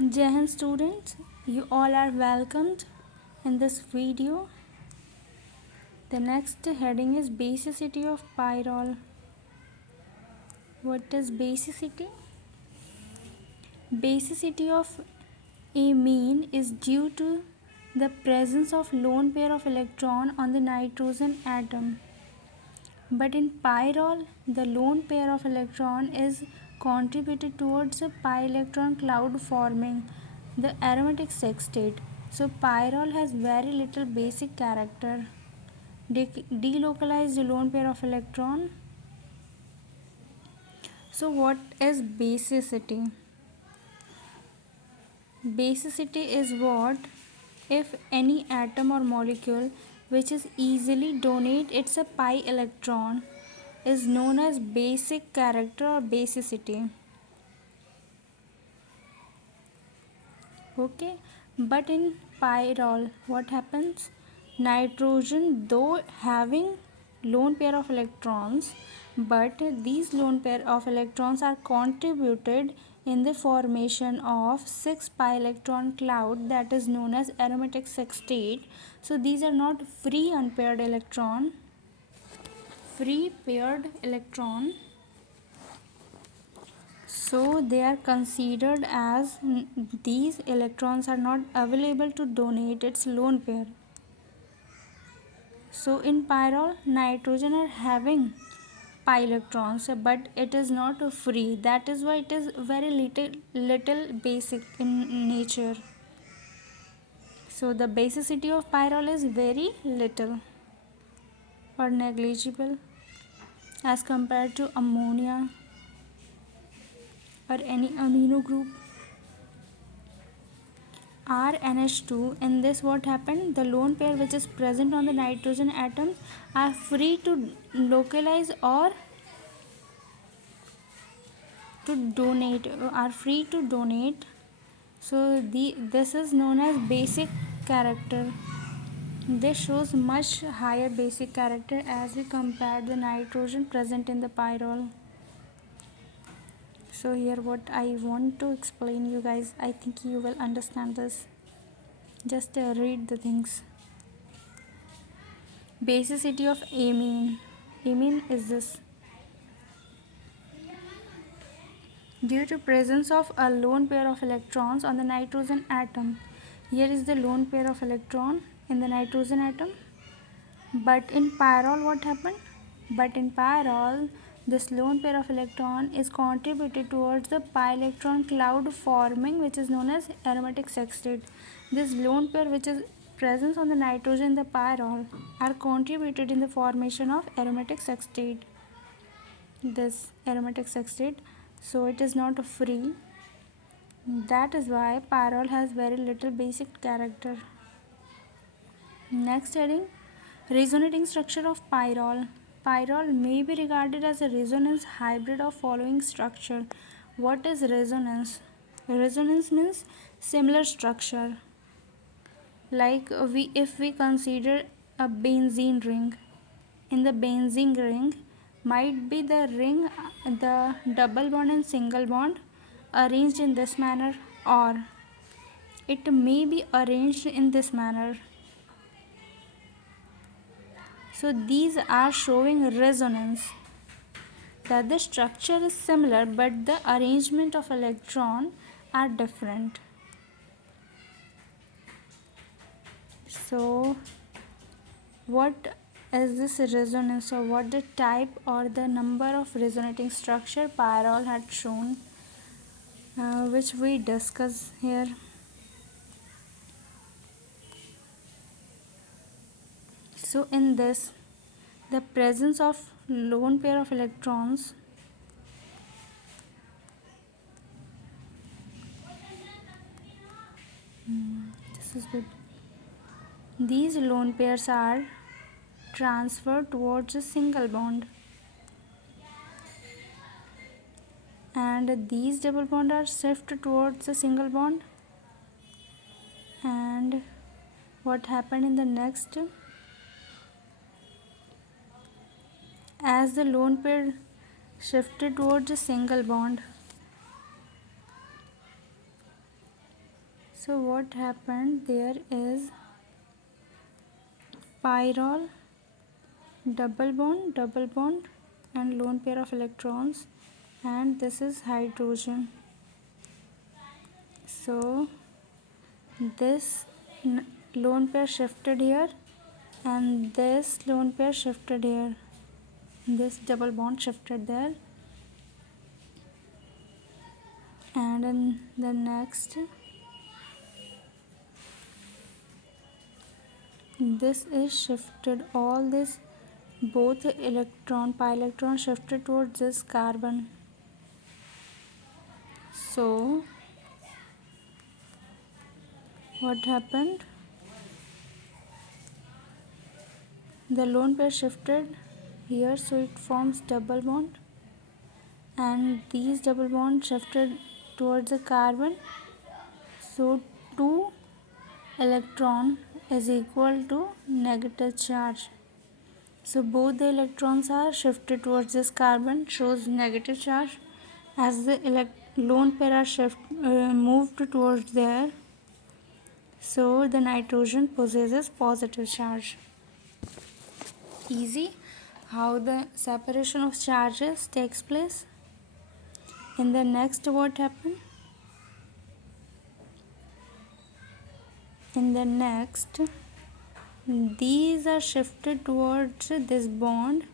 Jai Hind students, you all are welcomed in this video. The next heading is basicity of pyrrole. What is basicity? Basicity of amine is due to the presence of lone pair of electron on the nitrogen atom. But in pyrrole, the lone pair of electron is contributed towards a pi electron cloud forming the aromatic sextate. So pyrrole has very little basic character. Delocalize the lone pair of electron. So what is basicity? Basicity is what if any atom or molecule which is easily donate its a pi electron is known as basic character or basicity. Okay, but in pyrrole what happens? Nitrogen, though having lone pair of electrons, but these lone pair of electrons are contributed in the formation of 6 pi electron cloud that is known as aromatic sextate. So these are not free unpaired electron, free paired electron, so they are considered as these electrons are not available to donate its lone pair. So in pyrrole, nitrogen are having pi electrons, but it is not free. That is why it is very little basic in nature. So the basicity of pyrrole is very little or negligible as compared to ammonia or any amino group. RNH2, in this what happened, the lone pair which is present on the nitrogen atoms are free to localize or to donate, so this is known as basic character. This shows much higher basic character as we compare the nitrogen present in the pyrrole. So here what I want to explain you guys, I think you will understand this. Just read the things. Basicity of amine. Amine is this. Due to presence of a lone pair of electrons on the nitrogen atom. Here is the lone pair of electron in the nitrogen atom. But in pyrrole what happened? But in pyrrole, this lone pair of electron is contributed towards the pi electron cloud forming, which is known as aromatic sextate. This lone pair which is present on the nitrogen in the pyrrole are contributed in the formation of aromatic sextate. This aromatic sextate, so it is not free. That is why pyrrole has very little basic character. Next heading, resonating structure of pyrrole. Pyrrole may be regarded as a resonance hybrid of following structure. What is resonance? Resonance means similar structure. Like if we consider a benzene ring, in the benzene ring might be the ring, the double bond and single bond arranged in this manner, or it may be arranged in this manner. So these are showing resonance, that the structure is similar but the arrangement of electron are different. So what is this resonance, or what the type or the number of resonating structure pyrrole had shown, which we discuss here. So in this, the presence of lone pair of electrons this is good. These lone pairs are transferred towards a single bond, and these double bond are shifted towards a single bond. And what happened in the next, as the lone pair shifted towards a single bond, So what happened, there is pyrrole, double bond and lone pair of electrons, and this is hydrogen. So this lone pair shifted here and this lone pair shifted here, this double bond shifted there, and in the next this is shifted, all this both pi electron shifted towards this carbon. So what happened, the lone pair shifted here, so it forms double bond, and these double bonds shifted towards the carbon, so 2 electron is equal to negative charge. So both the electrons are shifted towards this carbon, shows negative charge. As the lone pair are moved towards there, so the nitrogen possesses positive charge. Easy how the separation of charges takes place. In the next, what happened? In the next, these are shifted towards this bond,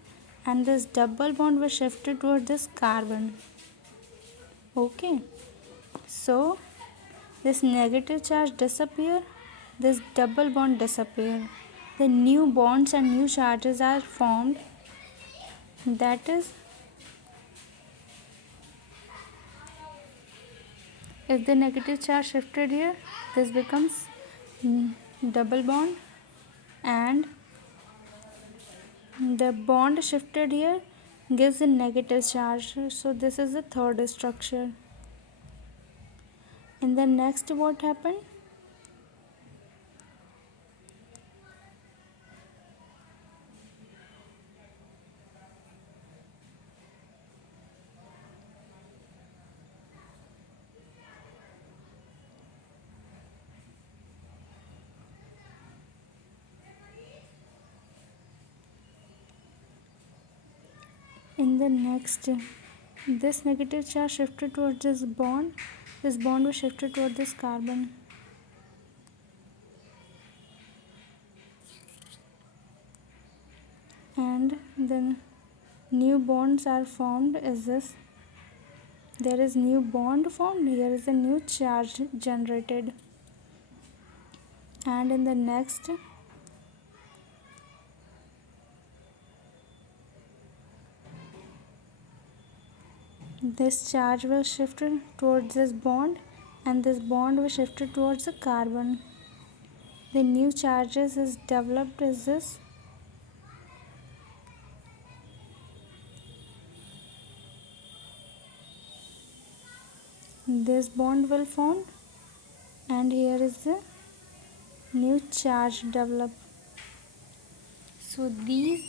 and this double bond was shifted towards this carbon. Okay, so this negative charge disappear, this double bond disappear, the new bonds and new charges are formed. That is, if the negative charge shifted here, this becomes double bond, and the bond shifted here gives a negative charge, so this is the third structure. In the next, what happened? In the next, this negative charge shifted towards this bond was shifted towards this carbon, and then new bonds are formed. Is this, there is new bond formed, here is a new charge generated, and in the next, this charge will shift towards this bond, and this bond will shift towards the carbon. The new charges is developed is this, this bond will form, and here is the new charge developed. So these